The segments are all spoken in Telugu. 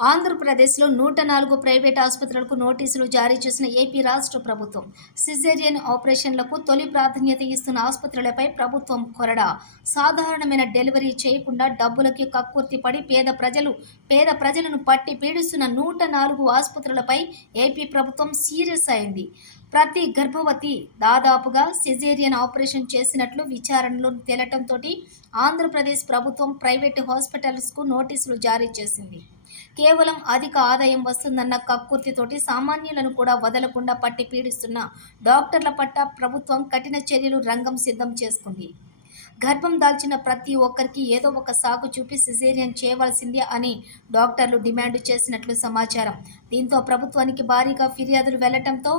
ఆంధ్రప్రదేశ్లో 104 ప్రైవేట్ ఆసుపత్రులకు నోటీసులు జారీ చేసిన ఏపీ రాష్ట్ర ప్రభుత్వం. సిజేరియన్ ఆపరేషన్లకు తొలి ప్రాధాన్యత ఇస్తున్న ఆసుపత్రులపై ప్రభుత్వం కొరడా. సాధారణమైన డెలివరీ చేయకుండా డబ్బులకి కక్కుర్తి పడి పేద ప్రజలను పట్టి పీడిస్తున్న 104 ఆసుపత్రులపై ఏపీ ప్రభుత్వం సీరియస్ అయింది. ప్రతి గర్భవతి దాదాపుగా సిజేరియన్ ఆపరేషన్ చేసినట్లు విచారణలో తేలటంతో ఆంధ్రప్రదేశ్ ప్రభుత్వం ప్రైవేటు హాస్పిటల్స్కు నోటీసులు జారీ చేసింది. కేవలం అధిక ఆదాయం వస్తుందన్న కక్కుర్తితోటి సామాన్యులను కూడా వదలకుండా పట్టి పీడిస్తున్న డాక్టర్ల పట్ల ప్రభుత్వం కఠిన చర్యలు రంగం సిద్ధం చేసుకుంది. గర్భం దాల్చిన ప్రతి ఒక్కరికి ఏదో ఒక సాకు చూపి సిజేరియన్ చేయవలసిందే అని డాక్టర్లు డిమాండ్ చేసినట్లు సమాచారం. దీంతో ప్రభుత్వానికి భారీగా ఫిర్యాదులు వెళ్లటంతో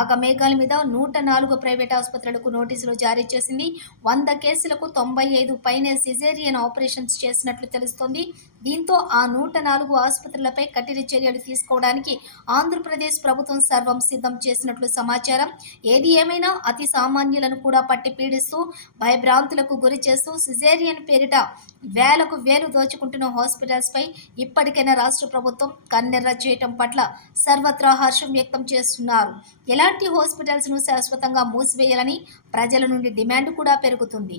ఆగమేఘాల మీద 104 ప్రైవేట్ ఆసుపత్రులకు నోటీసులు జారీ చేసింది. 100 కేసులకు 95 పైనే సిజేరియన్ ఆపరేషన్స్ చేసినట్లు తెలుస్తోంది. దీంతో ఆ 104 ఆసుపత్రులపై కఠిన చర్యలు తీసుకోవడానికి ఆంధ్రప్రదేశ్ ప్రభుత్వం సర్వం సిద్ధం చేసినట్లు సమాచారం. ఏది ఏమైనా అతి సామాన్యులను కూడా పట్టి పీడిస్తూ భయభ్రాంతులకు గురి చేస్తూ సిజేరియన్ పేరిట వేలకు వేలు దోచుకుంటున్న హాస్పిటల్స్పై ఇప్పటికైనా రాష్ట్ర ప్రభుత్వం కన్నెర్ర చేయటం పట్ల సర్వత్రా హర్షం వ్యక్తం చేస్తున్నారు. ఎలాంటి హాస్పిటల్స్ను శాశ్వతంగా మూసివేయాలని ప్రజల నుండి డిమాండ్ కూడా పెరుగుతుంది.